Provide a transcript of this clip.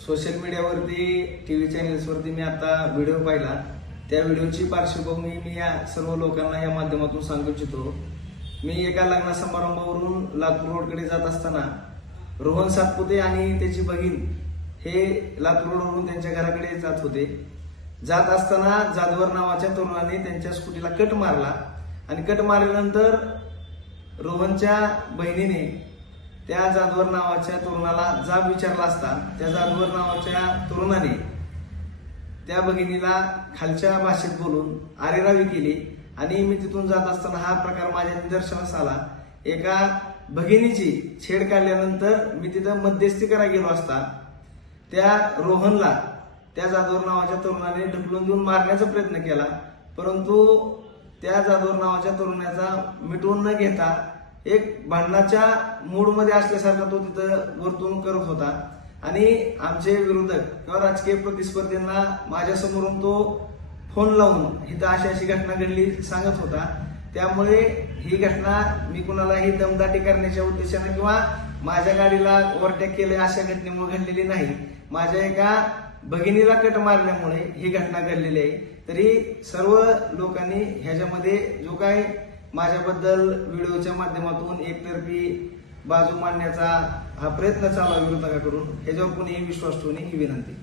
Social मीडियावरती TV चॅनेल्सवरती मी आता video पाहिला। त्या व्हिडिओची पार्श्वभूमी मी या सर्व लोकांना या माध्यमातून सांगू इच्छितो। मी एका लग्न समारंभावरून लातूर रोडकडे जात असताना रोहन सातपुते आणि त्याची बहीण हे लातूर रोडवरून त्यांच्या घराकडे जात होते। जात असताना जाधवर नावाच्या तरुणाने त्यांच्या स्कूटीला कट मारला आणि कट मारल्यानंतर रोहनच्या बहिणीने त्या जाधवर नावाच्या तरुणाला जाब विचारला असता त्या जाधवर नावाच्या तरुणाने त्या भगिनीला खालच्या भाषेत बोलून आरेरावी केली आणि मी तिथून जात असताना हा प्रकार माझ्या निदर्शनास आला। एका भगिनीची छेड काढल्यानंतर मी तिथं मध्यस्थी करायला गेलो असता त्या रोहनला त्या जाधवर नावाच्या तरुणाने ढकलून देऊन मारण्याचा प्रयत्न केला, परंतु त्या जाधवर नावाच्या तरुणाचा मिटवून न घेता एक भांडणाच्या मूडमध्ये असल्यासारखा तो तिथं वर्तवणूक करत होता आणि आमचे विरोधक किंवा राजकीय प्रतिस्पर्धींना माझ्या समोरून तो फोन लावून इथं अशी घटना घडली सांगत होता। त्यामुळे ही घटना मी कुणालाही दमदाटी करण्याच्या उद्देशाने किंवा माझ्या गाडीला ओव्हरटेक केले अशा घटनेमुळे घडलेली नाही। माझ्या एका भगिनीला कट मारल्यामुळे ही घटना घडलेली आहे। तरी सर्व लोकांनी ह्याच्यामध्ये जो काय माझ्याबद्दल व्हिडिओच्या माध्यमातून एकतर्फी बाजू मांडण्याचा हा प्रयत्न चालू आहे विरोधकाकडून, ह्याच्यावर कोणीही विश्वास ठेवणे ही विनंती।